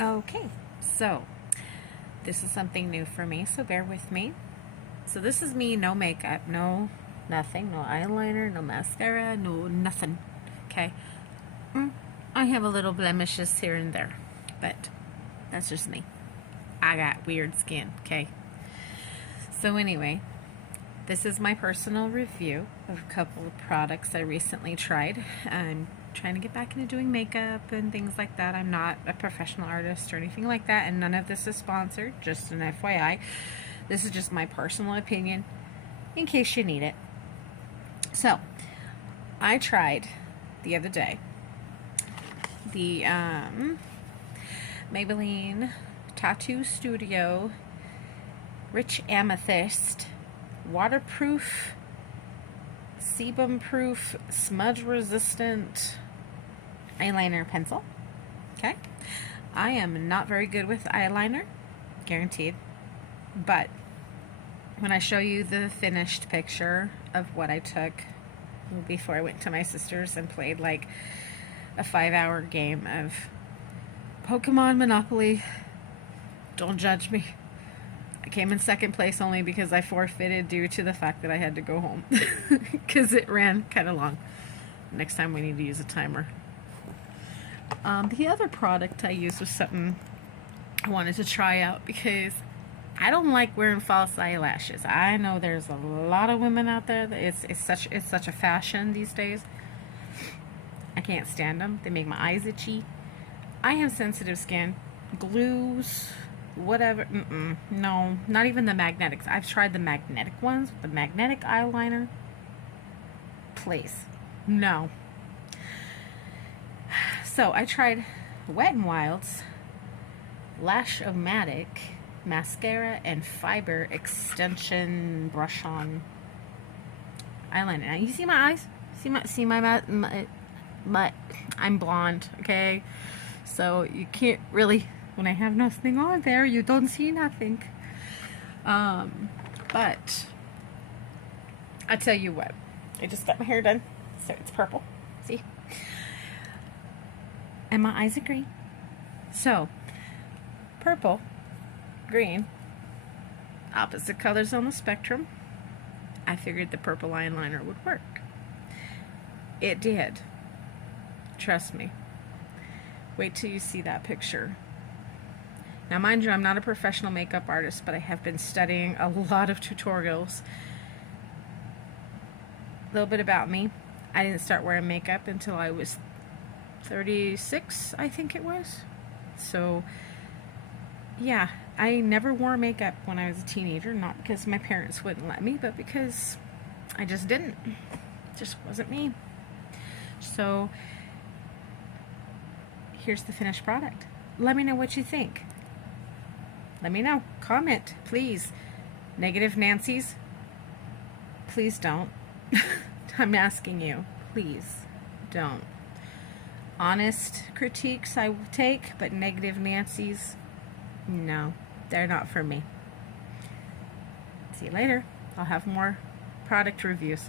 Okay, so this is something new for me, so bear with me. So this is me, no makeup, no nothing, no eyeliner, no mascara, no nothing. Okay, I have a little blemishes here and there, but that's just me. I got weird skin, okay? So anyway, this is my personal review of a couple of products I recently tried. I'm trying to get back into doing makeup and things like that. I'm not a professional artist or anything like that, and none of this is sponsored, just an FYI. This is just my personal opinion in case you need it. So, I tried the other day the Maybelline Tattoo Studio Rich Amethyst waterproof, sebum proof, smudge resistant eyeliner pencil. Okay, I am not very good with eyeliner, guaranteed, but when I show you the finished picture of what I took before I went to my sister's and played like a 5-hour game of Pokemon Monopoly, don't judge me. I came in second place only because I forfeited due to the fact that I had to go home because it ran kind of long. Next time we need to use a timer. The other product I used was something I wanted to try out because I don't like wearing false eyelashes. I know there's a lot of women out there that it's such a fashion these days. I can't stand them. They make my eyes itchy. I have sensitive skin. Glues, whatever. No, not even the magnetics. I've tried the magnetic ones, the magnetic eyeliner. Please, no. So I tried Wet n Wild's Lash-O-Matic mascara and fiber extension brush on eyeliner. Now you see my eyes? See my I'm blonde, okay? So you can't really, when I have nothing on there, you don't see nothing. But I tell you what, I just got my hair done, so it's purple. See? And my eyes are green. So, purple, green, opposite colors on the spectrum. I figured the purple eyeliner would work. It did. Trust me. Wait till you see that picture. Now, mind you, I'm not a professional makeup artist, but I have been studying a lot of tutorials. A little bit about me. I didn't start wearing makeup until I was 36, I think it was. So, yeah, I never wore makeup when I was a teenager, not because my parents wouldn't let me, but because I just didn't. It just wasn't me. So, here's the finished product. Let me know what you think. Let me know. Comment, please. Negative Nancy's, please don't. I'm asking you. Please don't. Honest critiques I will take, but negative Nancy's, no, they're not for me. See you later. I'll have more product reviews.